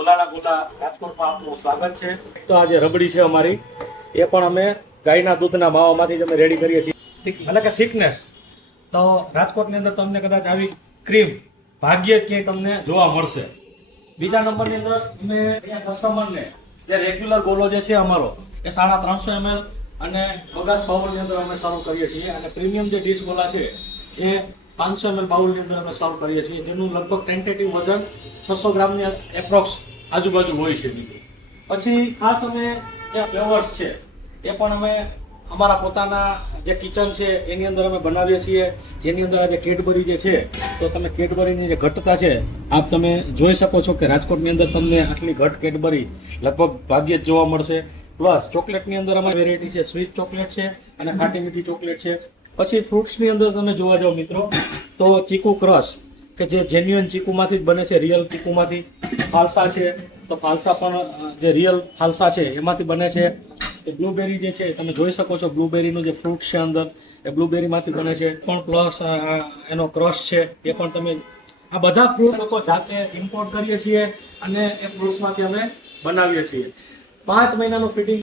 ભોલાના ગોલા રાજકોટમાં આપનું સ્વાગત છે. તો આ જે રબડી છે અમારી, એ પણ અમે ગાયના દૂધના માવામાંથી જ અમે રેડી કરીએ છીએ, એટલે કે થિકનેસ. તો રાજકોટની અંદર તમને કદાચ આવી ક્રીમ ભાગ્યે જ ક્યાંય તમને જોવા મળશે. બીજા નંબરની અંદર અમે અહીંયા કસ્ટમરને જે રેગ્યુલર ગોલો જે છે અમારો એ 350 ml અને બગાસ બાઉલની અંદર અમે સર્વ કરીએ છીએ. અને પ્રીમિયમ જે ડીશ ગોલા છે જે 500 ml બાઉલની અંદર અમે સર્વ કરીએ છીએ, જેનું લગભગ ટેન્ટેટિવ વજન 600 ગ્રામની એપ્રોક્સ આજુબાજુ હોય છે મિત્રો. પછી ખાસ અમે જે ફ્લેવર્સ છે એ પણ અમે અમારા પોતાના જે કિચન છે એની અંદર અમે બનાવીએ છીએ, જેની અંદર આજે કેડબરી જે છે, તો તમે કેડબરીની જે ઘટતા છે આપ તમે જોઈ શકો છો કે રાજકોટની અંદર તમને આટલી ઘટ કેડબરી લગભગ ભાગ્યે જ જોવા મળશે. પ્લસ ચોકલેટની અંદર અમારી વેરાયટી છે, સ્વીટ ચોકલેટ છે અને ખાટી મીઠી ચોકલેટ છે. પછી ફ્રૂટ્સની અંદર તમે જોવા જાઓ મિત્રો તો ચીકુ ક્રશ કે જે જેન્યુઅન ચીકુમાંથી જ બને છે, રિયલ ચીકુમાંથી. ફાલસા છે તો ફાલસા પણ જે રિયલ ફાલસા છે એમાંથી બને છે. બ્લુબેરી જે છે તમે જોઈ શકો છો, બ્લુબેરીનું જે ફ્રૂટ છે અંદર એ બ્લુબેરીમાંથી બને છે. પણ પ્લસ એનો ક્રશ છે એ પણ તમે, આ બધા ફ્રૂટ લોકો જાતે ઇમ્પોર્ટ કરીએ છીએ અને એ ફ્રૂટ્સમાંથી અમે બનાવીએ છીએ. 5 મહિનાનું ફીડિંગ